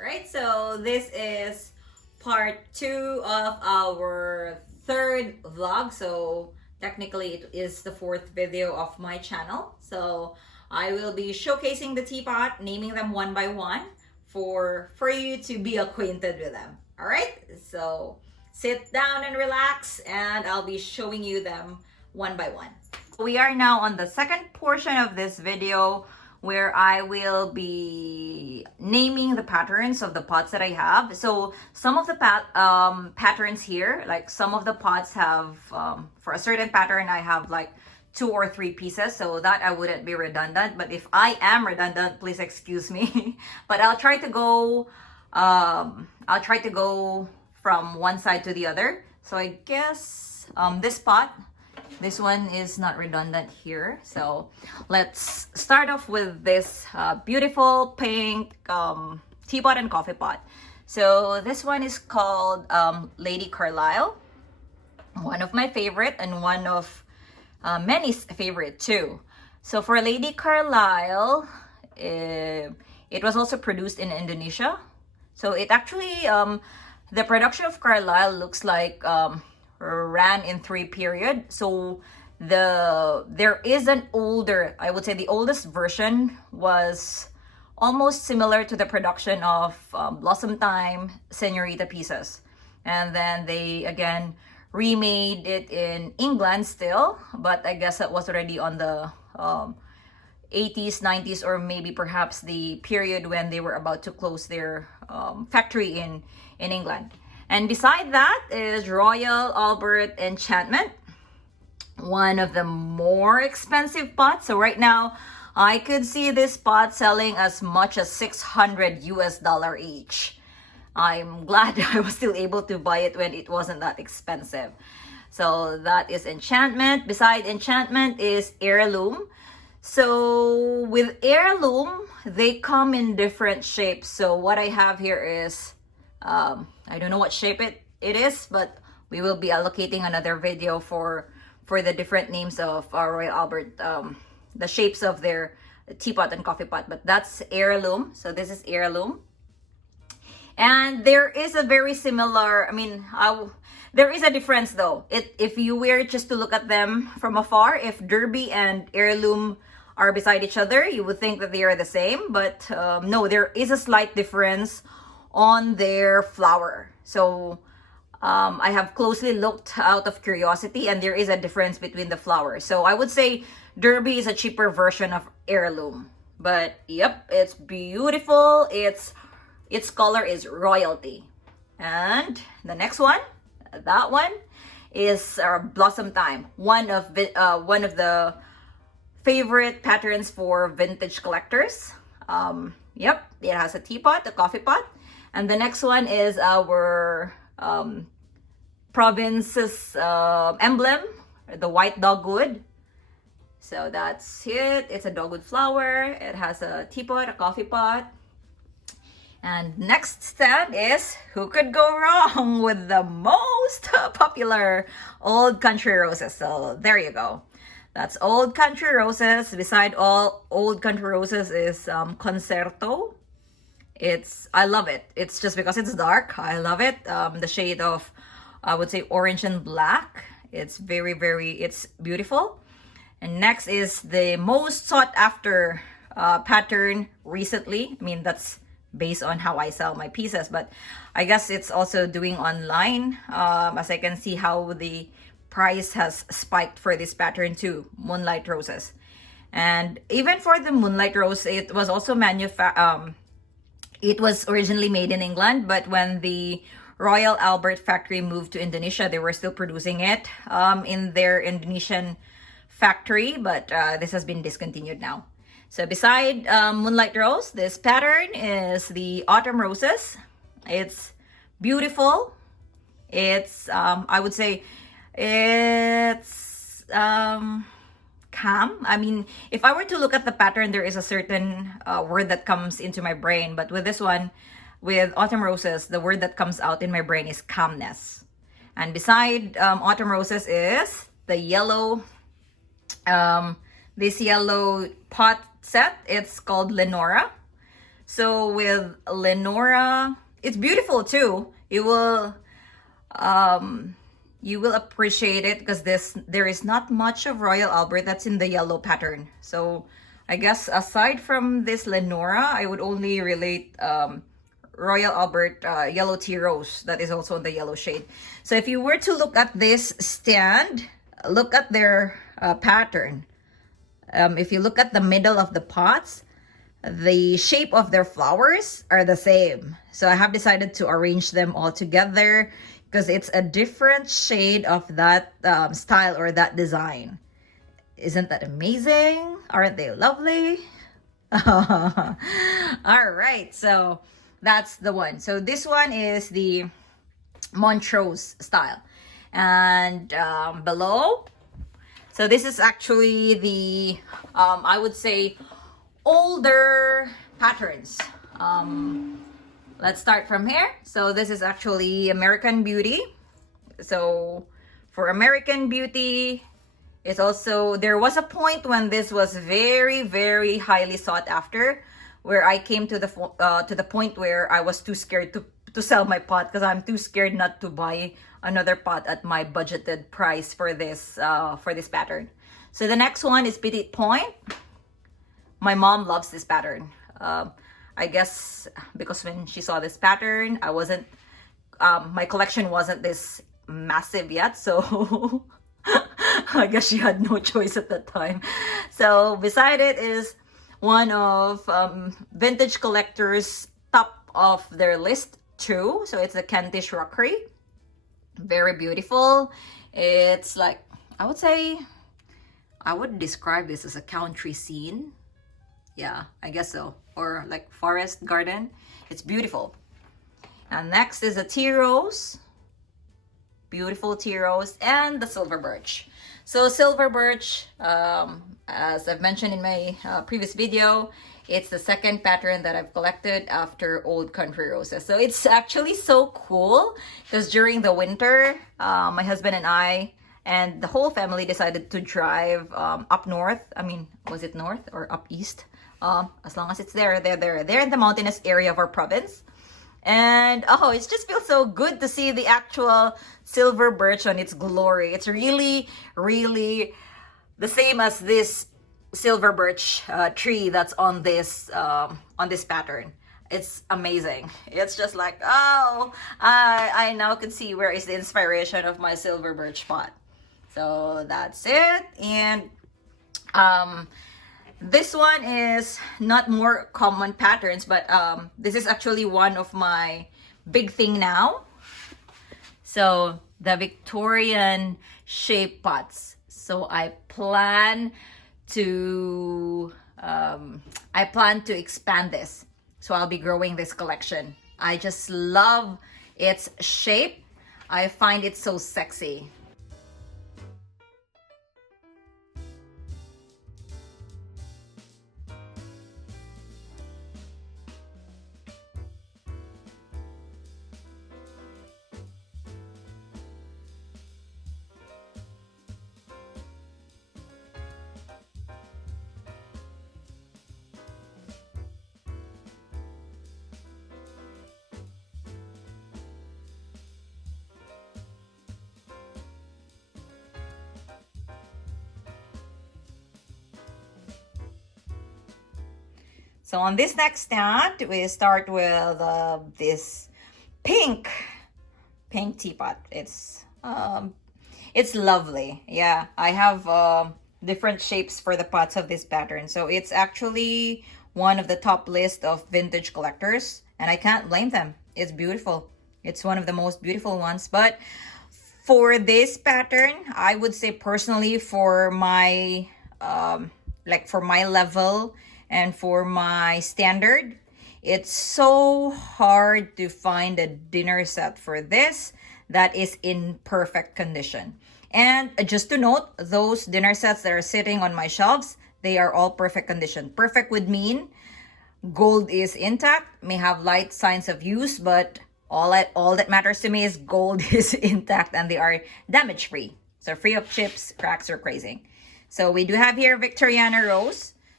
Alright, so this is part 2 of our third vlog. So technically it is the fourth video of my channel. So I will be showcasing the teapot, naming them one by one for you to be acquainted with them. Alright, so sit down and relax and I'll be showing you them one by one. We are now on the second portion of this video where I will be naming the patterns of the pots that I have. So some of the patterns here, like some of the pots have, for a certain pattern, I have like 2 or 3 pieces, so that I wouldn't be redundant. But if I am redundant, please excuse me. But I'll try to go, from one side to the other. So I guess this pot, this one is not redundant here. So let's start off with this beautiful pink teapot and coffee pot. So this one is called Lady Carlisle. One of my favorite and one of many's favorite too. So for Lady Carlisle, it was also produced in Indonesia. So it actually, the production of Carlisle looks like ran in 3 period. So there is an older, I would say the oldest version was almost similar to the production of Blossom Time Senorita pieces, and then they again remade it in England still, but I guess it was already on the 80s, 90s, or maybe perhaps the period when they were about to close their factory in England. And beside that is Royal Albert Enchantment, one of the more expensive pots. So right now, I could see this pot selling as much as $600 each. I'm glad I was still able to buy it when it wasn't that expensive. So that is Enchantment. Beside Enchantment is Heirloom. So with Heirloom, they come in different shapes. So what I have here is, I don't know what shape it is, but we will be allocating another video for the different names of Royal Albert, the shapes of their teapot and coffee pot. But that's Heirloom. So this is Heirloom. And there is a very similar, there is a difference though. If you were just to look at them from afar, if Derby and Heirloom are beside each other, you would think that they are the same. But no, there is a slight difference on their flower. So I have closely looked out of curiosity, and there is a difference between the flowers. So I would say Derby is a cheaper version of Heirloom. But yep, it's beautiful. Its color is royalty. And the next one, that one is Blossom Time, one of the favorite patterns for vintage collectors. Yep, it has a teapot, a coffee pot. And the next one is our province's emblem, the white dogwood. So that's it. It's a dogwood flower. It has a teapot, a coffee pot. And next stand is, who could go wrong with the most popular Old Country Roses? So there you go. That's Old Country Roses. Beside all Old Country Roses is Concerto. I love it. It's just because it's dark. I love it. The shade of, I would say, orange and black. It's very, it's beautiful. And next is the most sought after pattern recently. That's based on how I sell my pieces, but I guess it's also doing online, as I can see how the price has spiked for this pattern too, Moonlight Roses. And even for the Moonlight Rose, it was also it was originally made in England, but when the Royal Albert factory moved to Indonesia, they were still producing it in their Indonesian factory, but this has been discontinued now. So beside Moonlight Rose, this pattern is the Autumn Roses. It's beautiful. It's, I would say, it's calm. If I were to look at the pattern, there is a certain word that comes into my brain. But with this one, with Autumn Roses, the word that comes out in my brain is calmness. And beside Autumn Roses is the yellow, this yellow pot set. It's called Lenora. So with Lenora, it's beautiful too. You will appreciate it because there is not much of Royal Albert that's in the yellow pattern. So I guess aside from this Lenora, I would only relate Royal Albert Yellow Tea Rose that is also in the yellow shade. So if you were to look at this stand, look at their pattern. If you look at the middle of the pots, the shape of their flowers are the same. So I have decided to arrange them all together because it's a different shade of that style or that design. Isn't that amazing? Aren't they lovely? All right, so that's the one. So this one is the Montrose style. And below, so this is actually the, I would say, older patterns. Let's start from here. So this is actually American Beauty. So for American Beauty, it's also, there was a point when this was very, very highly sought after, where I came to the point where I was too scared to sell my pot because I'm too scared not to buy another pot at my budgeted price for this pattern. So the next one is Teapot. My mom loves this pattern. I guess because when she saw this pattern, I wasn't, my collection wasn't this massive yet, so I guess she had no choice at that time. So beside it is one of vintage collectors' top of their list too. So it's the Kentish Rockery. Very beautiful. It's like, I would say, I would describe this as a country scene. Yeah, I guess so. Or like forest garden. It's beautiful. And next is a tea rose. Beautiful tea rose. And the silver birch. So silver birch, as I've mentioned in my previous video, it's the second pattern that I've collected after Old Country Roses. So it's actually so cool because during the winter, my husband and I and the whole family decided to drive up north. I mean, was it north or up east? As long as it's there, they're in the mountainous area of our province. And oh, it just feels so good to see the actual silver birch on its glory. It's really, really the same as this silver birch tree that's on this pattern. It's amazing. It's just like, oh, I now can see where is the inspiration of my silver birch pot. So that's it. And this one is not more common patterns, but this is actually one of my big thing now. So the Victorian shape pots. So I plan to expand this. So I'll be growing this collection. I just love its shape. I find it so sexy. So on this next stand, we start with this pink teapot. It's lovely. Yeah, I have different shapes for the pots of this pattern. So it's actually one of the top list of vintage collectors, and I can't blame them. It's beautiful. It's one of the most beautiful ones. But for this pattern, I would say personally for my for my level and for my standard, it's so hard to find a dinner set for this that is in perfect condition. And just to note, those dinner sets that are sitting on my shelves, they are all perfect condition. Perfect would mean gold is intact, may have light signs of use, but all that matters to me is gold is intact and they are damage free. So free of chips, cracks, or crazing. So we do have here Victoriana rose.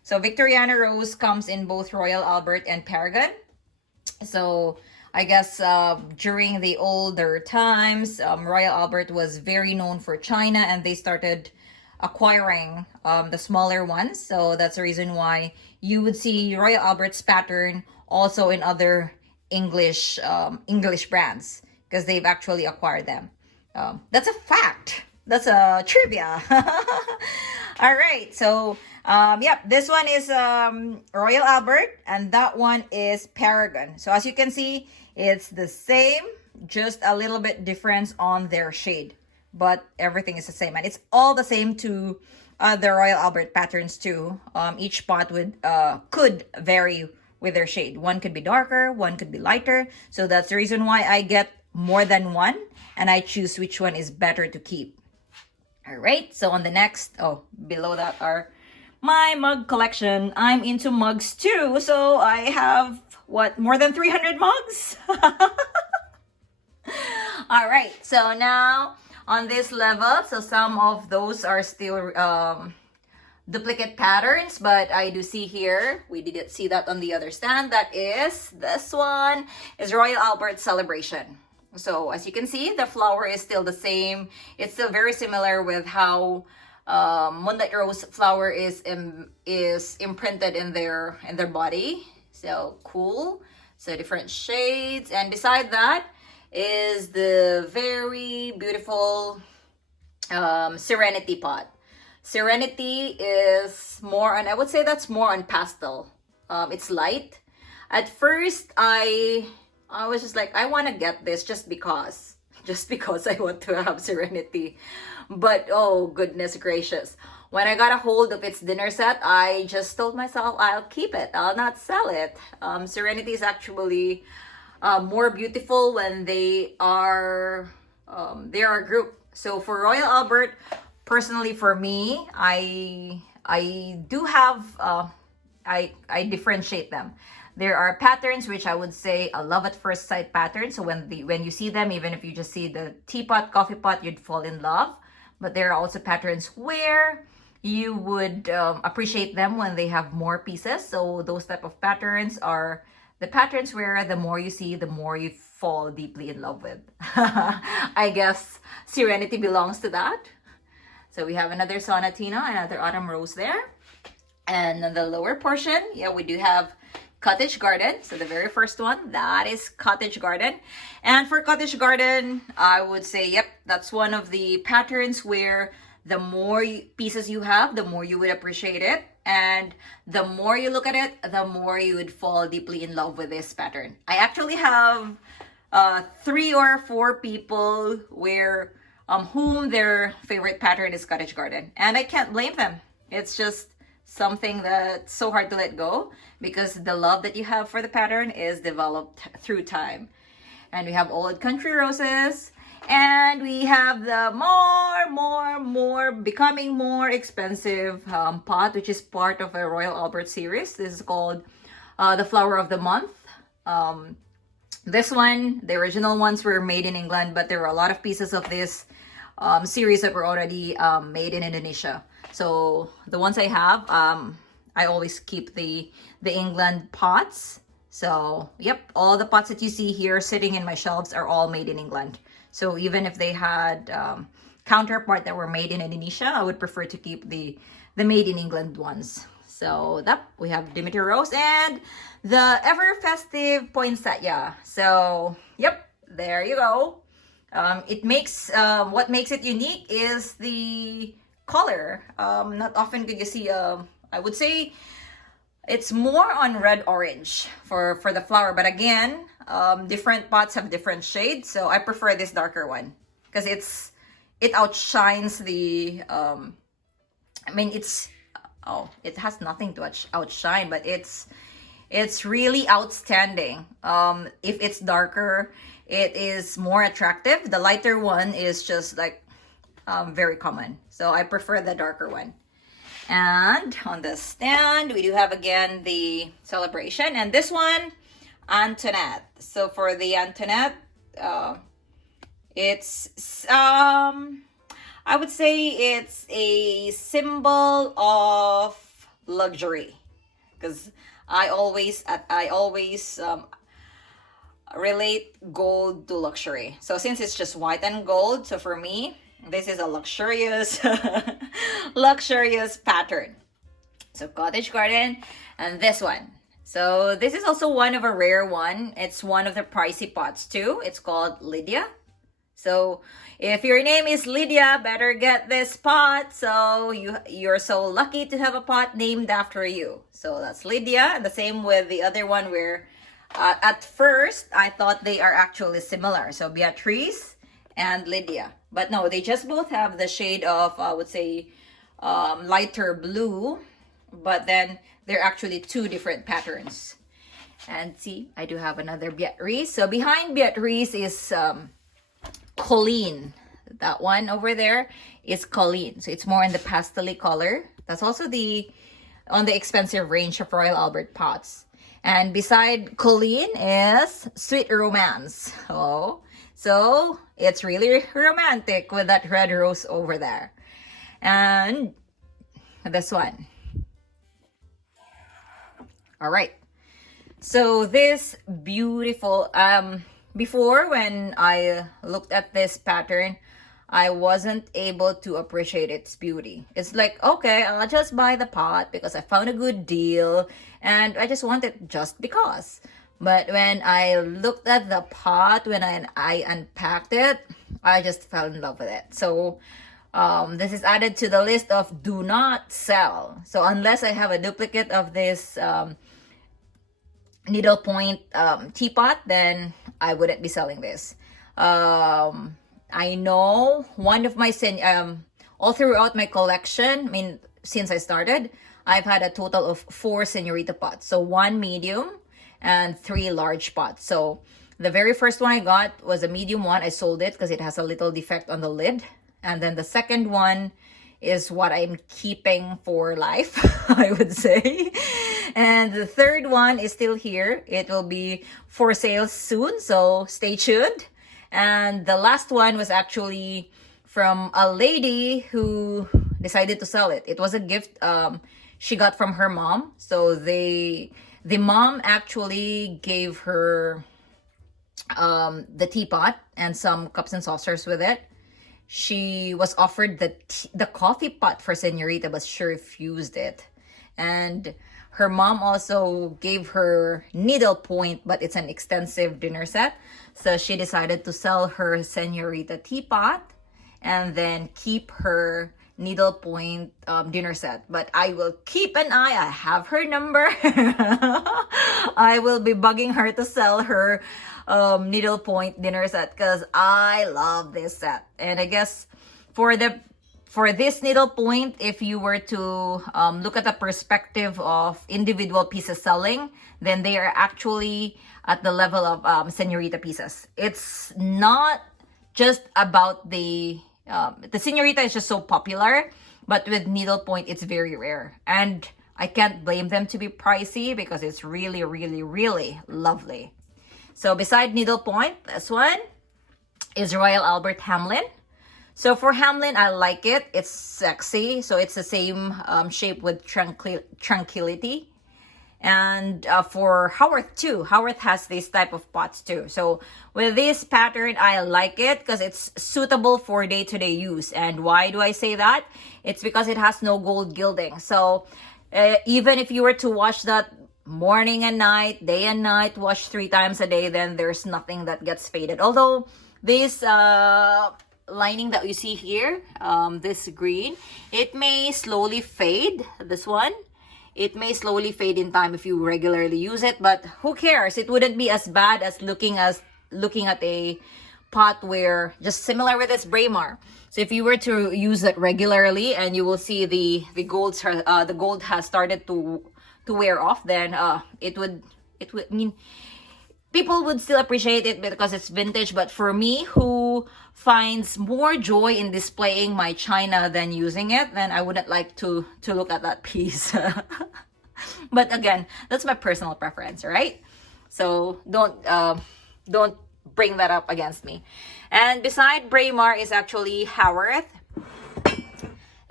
So Victoriana rose comes in both Royal Albert and Paragon. So I guess during the older times, Royal Albert was very known for China, and they started acquiring the smaller ones. So that's the reason why you would see Royal Albert's pattern also in other English brands, because they've actually acquired them. That's a fact. That's a trivia. All right, so yep, this one is Royal Albert, and that one is Paragon. So as you can see, it's the same, just a little bit difference on their shade, but everything is the same, and it's all the same to the Royal Albert patterns too. Each pot could vary with their shade. One could be darker, one could be lighter. So that's the reason why I get more than one, and I choose which one is better to keep. All right, so on the next, below that are my mug collection. I'm into mugs too, so I have, more than 300 mugs? All right, so now on this level, so some of those are still duplicate patterns, but I do see here, we didn't see that on the other stand, that is, this one is Royal Albert Celebration. So as you can see, the flower is still the same. It's still very similar with how Moonlight Rose flower is imprinted in their body. So cool. So different shades, and beside that is the very beautiful Serenity pot. Serenity is more on, I would say that's more on pastel. It's light. At first, I was just like, I want to get this just because I want to have Serenity. But oh goodness gracious, when I got a hold of its dinner set, I just told myself I'll keep it, I'll not sell it. Serenity is actually more beautiful when they are a group. So for Royal Albert, personally for me, I do have I differentiate them. There are patterns which I would say a love at first sight pattern. So when you see them, even if you just see the teapot, coffee pot, you'd fall in love. But there are also patterns where you would appreciate them when they have more pieces. So those type of patterns are the patterns where the more you see, the more you fall deeply in love with. I guess Serenity belongs to that. So we have another Sonatina, another Autumn Rose there. And on the lower portion, yeah, we do have Cottage Garden. So the very first one, that is Cottage Garden. And for Cottage Garden, I would say, yep, that's one of the patterns where the more pieces you have, the more you would appreciate it. And the more you look at it, the more you would fall deeply in love with this pattern. I actually have 3 or 4 people where whom their favorite pattern is Cottage Garden. And I can't blame them. It's just something that's so hard to let go, because the love that you have for the pattern is developed through time. And we have Old Country Roses, and we have the becoming more expensive pot, which is part of a Royal Albert series. This is called the Flower of the Month. This one, the original ones were made in England, but there were a lot of pieces of this series that were already made in Indonesia. So the ones I have, I always keep the England pots. So yep, all the pots that you see here sitting in my shelves are all made in England. So even if they had counterpart that were made in Indonesia, I would prefer to keep the made in England ones. So that we have Dimitri Rose and the ever festive poinsettia. So yep, there you go. It makes what makes it unique is the color. Not often could you see I would say it's more on red orange for the flower, but again, different pots have different shades, so I prefer this darker one because it outshines the I mean it has nothing to outshine, but it's really outstanding. If it's darker, it is more attractive. The lighter one is just like very common, so I prefer the darker one. And on the stand, we do have again the Celebration, and this one, Antoinette. So for the Antoinette, it's I would say it's a symbol of luxury, because I always relate gold to luxury. So since it's just white and gold, so for me, this is a luxurious luxurious pattern. So cottage garden, and this one. So this is also one of a rare one. It's one of the pricey pots too. It's called Lydia. So if your name is Lydia, better get this pot. So you're so lucky to have a pot named after you. So that's Lydia. And the same with the other one where at first I thought they are actually similar. So Beatrice and Lydia. But no, they just both have the shade of, I would say, lighter blue. But then they're actually two different patterns. And see, I do have another Beatrice. So behind Beatrice is Colleen. That one over there is Colleen. So it's more in the pastel color. That's also on the expensive range of Royal Albert pots. And beside Colleen is Sweet Romance. Oh, so it's really romantic with that red rose over there. And this one. All right. So this beautiful, before when I looked at this pattern, I wasn't able to appreciate its beauty. It's like, okay, I'll just buy the pot because I found a good deal and I just want it just because. But when I looked at the pot, when I unpacked it, I just fell in love with it. So this is added to the list of do not sell. So unless I have a duplicate of this Needlepoint teapot, then I wouldn't be selling this. I know one of my all throughout my collection, I mean, since I started, I've had a total of 4 senorita pots. So 1 medium and 3 large pots. So the very first one I got was a medium one. I sold it because it has a little defect on the lid. And then the second one is what I'm keeping for life, I would say. And the third one is still here. It will be for sale soon, so stay tuned. And the last one was actually from a lady who decided to sell it. It was a gift she got from her mom. So the mom actually gave her the teapot and some cups and saucers with it. She was offered the coffee pot for senorita, but she refused it. And her mom also gave her needlepoint, but it's an extensive dinner set. So she decided to sell her senorita teapot and then keep her needlepoint dinner set. But I will keep an eye. I have her number. I will be bugging her to sell her needlepoint dinner set because I love this set. And I guess for this needlepoint, if you were to look at the perspective of individual pieces selling, then they are actually at the level of senorita pieces. It's not just about the senorita is just so popular, but with needlepoint, it's very rare. And I can't blame them to be pricey because it's really, really, really lovely. So beside needlepoint, this one is Royal Albert Hamlin. So for Hamlin, I like it. It's sexy. So it's the same shape with Tranquility. And for Haworth too. Haworth has this type of pots too. So with this pattern, I like it because it's suitable for day-to-day use. And why do I say that? It's because it has no gold gilding. So even if you were to wash that morning and night, day and night, wash 3 times a day, then there's nothing that gets faded. Although this lining that you see here, this green, it may slowly fade. This one, it may slowly fade in time if you regularly use it, but who cares? It wouldn't be as bad as looking at a pot where just similar with this Braemar. So if you were to use it regularly and you will see the gold has started to wear off, then it would I mean, people would still appreciate it because it's vintage. But for me, who finds more joy in displaying my china than using it, then I wouldn't like to look at that piece. But again, that's my personal preference, right? So don't bring that up against me. And beside Braemar is actually Haworth.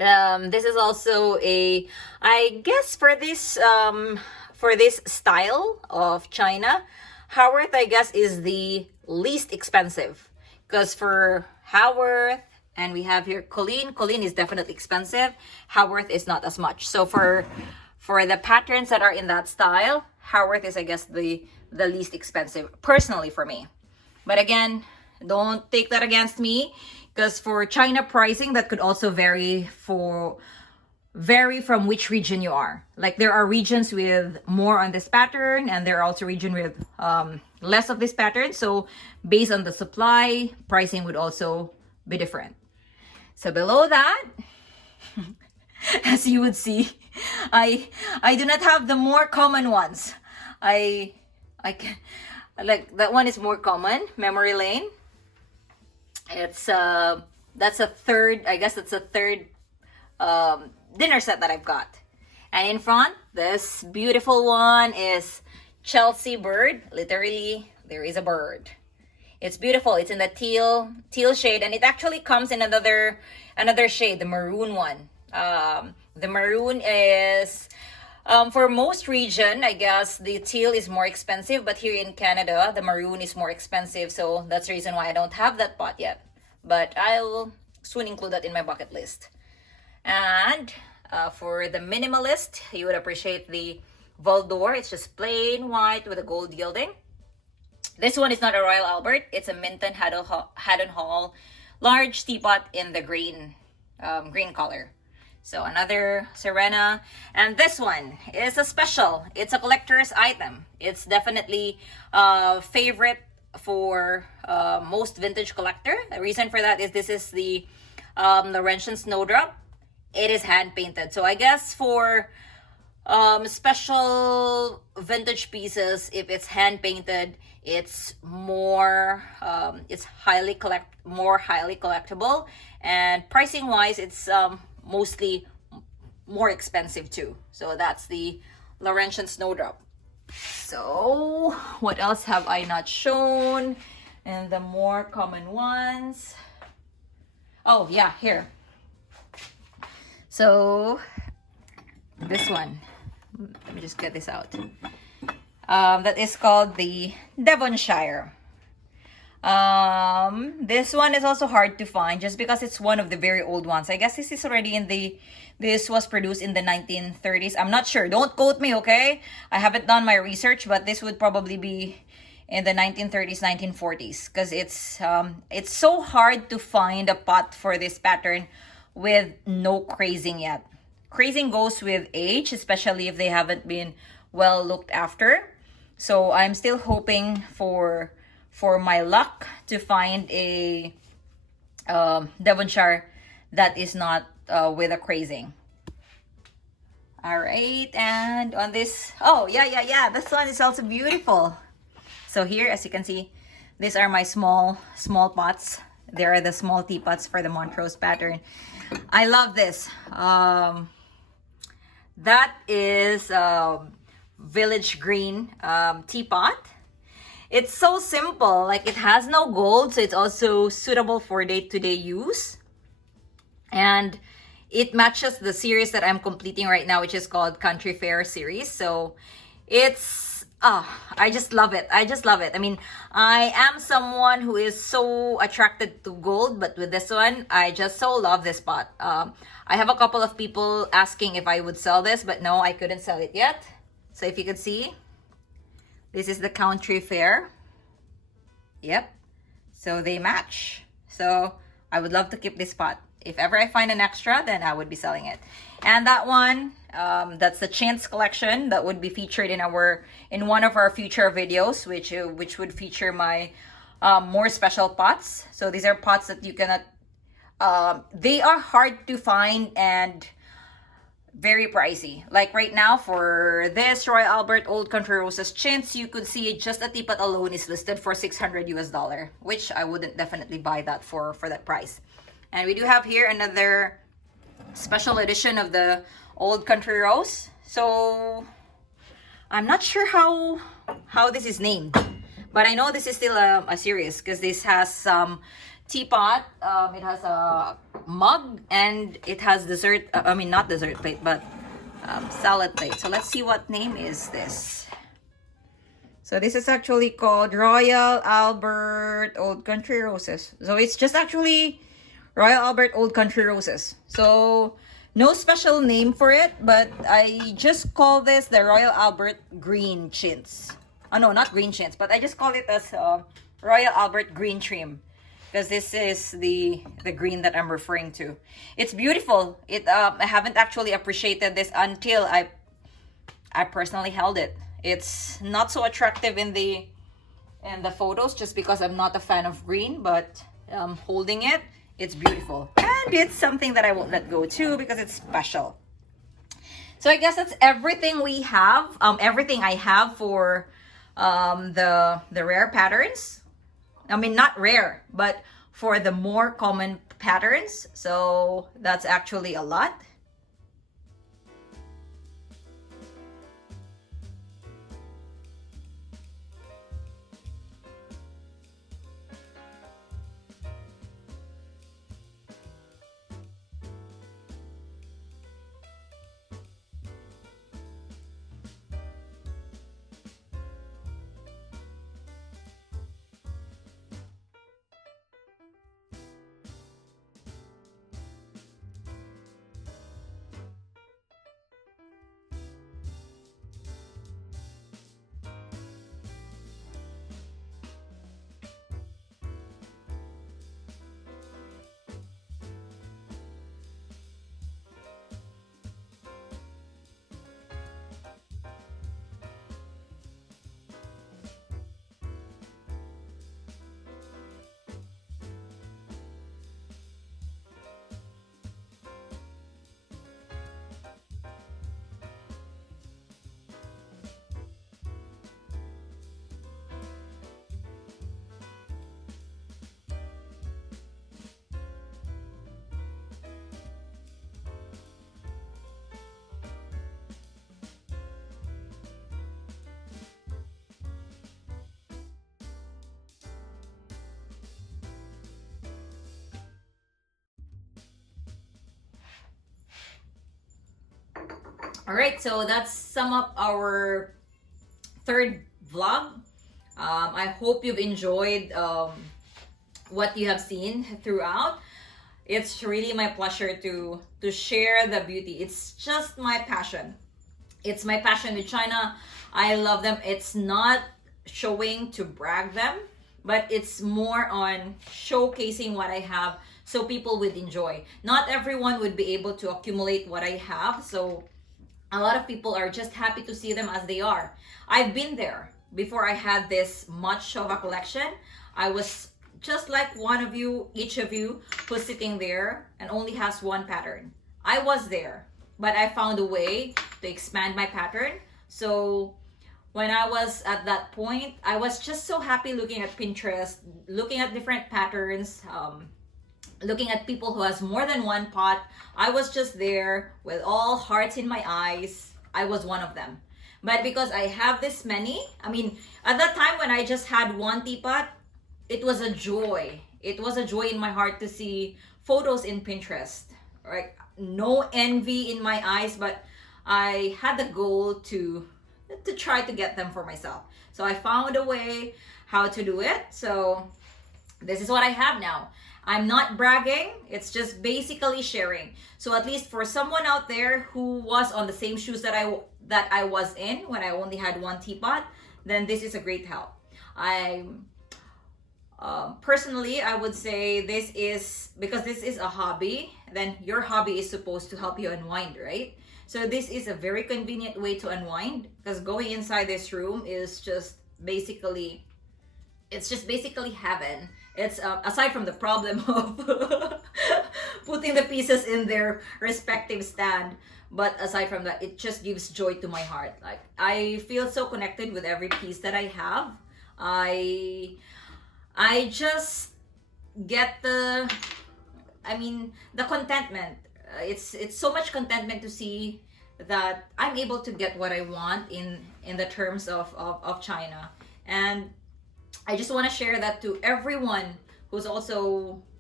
This is also a, I guess for this style of china, Haworth, I guess, is the least expensive. Because for Haworth, and we have here Colleen. Colleen is definitely expensive. Haworth is not as much. So for the patterns that are in that style, Haworth is, I guess, the least expensive, personally for me. But again, don't take that against me, because for China pricing, that could also vary from which region you are. Like there are regions with more on this pattern, and there are also regions with less of this pattern. So based on the supply, pricing would also be different. So below that, as you would see, I do not have the more common ones. I can, like that one is more common, Memory Lane. It's that's a third, I guess that's a third dinner set that I've got. And in front, this beautiful one is Chelsea Bird. Literally, there is a bird. It's beautiful. It's in the teal shade, and it actually comes in another shade, the maroon one. The maroon is for most region, I guess the teal is more expensive, but here in Canada, the maroon is more expensive. So that's the reason why I don't have that pot yet. But I'll soon include that in my bucket list. And for the minimalist, you would appreciate the Valdor. It's just plain white with a gold gilding. This one is not a Royal Albert. It's a Minton Haddon Hall large teapot in the green color. So another Serena. And this one is a special. It's a collector's item. It's definitely a favorite for most vintage collector. The reason for that is this is the Laurentian Snowdrop. It is hand painted. So I guess for special vintage pieces, if it's hand painted, it's more more highly collectible, and pricing wise, it's mostly more expensive too. So that's the Laurentian Snowdrop. So what else have I not shown? And the more common ones. Oh yeah, here. So this one, let me just get this out. That is called the Devonshire. This one is also hard to find just because it's one of the very old ones. I guess this is already this was produced in the 1930s. I'm not sure. Don't quote me, okay? I haven't done my research, but this would probably be in the 1930s, 1940s, because it's so hard to find a pot for this pattern with no crazing yet. Crazing goes with age, especially if they haven't been well looked after. So I'm still hoping for my luck to find a Devonshire that is not with a crazing. All right, and on this, oh yeah, this one is also beautiful. So here, as you can see, these are my small pots. There are the small teapots for the Montrose pattern. I love this. That is Village Green teapot. It's so simple. Like, it has no gold, so it's also suitable for day-to-day use. And it matches the series that I'm completing right now, which is called Country Fair series. So it's, I just love it. I just love it. I mean, I am someone who is so attracted to gold, but with this one, I just so love this pot. I have a couple of people asking if I would sell this, but no, I couldn't sell it yet. So if you could see, this is the Country Fair. Yep. So they match. So I would love to keep this pot. If ever I find an extra, then I would be selling it. And that one, that's the Chance collection that would be featured in one of our future videos, which would feature my more special pots. So these are pots that you cannot, they are hard to find and very pricey. Like right now, for this Royal Albert Old Country Roses Chintz, you could see just a teapot alone is listed for $600 US, which I wouldn't definitely buy that for that price. And we do have here another special edition of the Old Country Rose. So I'm not sure how this is named, but I know this is still a series, because this has some teapot. It has a mug, and it has dessert, I mean not dessert plate, but salad plate. So let's see what name is this. So this is actually called Royal Albert Old Country Roses. So it's just actually Royal Albert Old Country Roses. So no special name for it, but I just call this the Royal Albert Green Chintz. Oh no, not green chintz, but I just call it as Royal Albert Green Trim, because this is the green that I'm referring to. It's beautiful. I haven't actually appreciated this until I personally held it. It's not so attractive in the photos just because I'm not a fan of green, but holding it, it's beautiful. And it's something that I won't let go too because it's special. So I guess that's everything we have, everything I have for the rare patterns. I mean, not rare, but for the more common patterns. So that's actually a lot. All right, so that's sum up our third vlog. I hope you've enjoyed what you have seen throughout. It's really my pleasure to share the beauty. It's just my passion. It's my passion with China. I love them. It's not showing to brag them, but it's more on showcasing what I have so people would enjoy. Not everyone would be able to accumulate what I have, so a lot of people are just happy to see them as they are. I've been there before I had this much of a collection. I was just like one of you, each of you who's sitting there and only has one pattern. I was there, but I found a way to expand my pattern. So when I was at that point, I was just so happy looking at Pinterest, looking at different patterns, looking at people who has more than one pot. I was just there with all hearts in my eyes. I was one of them. But because I have this many, I mean, at that time when I just had one teapot, it was a joy. It was a joy in my heart to see photos in Pinterest. Right? No envy in my eyes, but I had the goal to try to get them for myself. So I found a way how to do it. So this is what I have now. I'm not bragging, it's just basically sharing. So at least for someone out there who was on the same shoes that I was in when I only had one teapot, then this is a great help. Personally, I would say this is, because this is a hobby, then your hobby is supposed to help you unwind, right? So this is a very convenient way to unwind, because going inside this room is just basically, it's just basically heaven. It's aside from the problem of putting the pieces in their respective stand, but aside from that, it just gives joy to my heart. Like, I feel so connected with every piece that I have. I just get the contentment. It's so much contentment to see that I'm able to get what I want in the terms of China. And I just want to share that to everyone who's also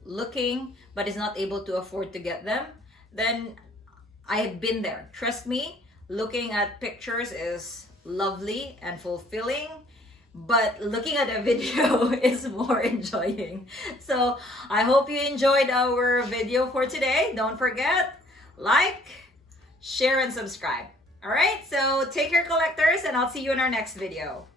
looking but is not able to afford to get them, then I have been there. Trust me, looking at pictures is lovely and fulfilling, but looking at a video is more enjoying. So I hope you enjoyed our video for today. Don't forget, like, share, and subscribe. All right, so take care, collectors, and I'll see you in our next video.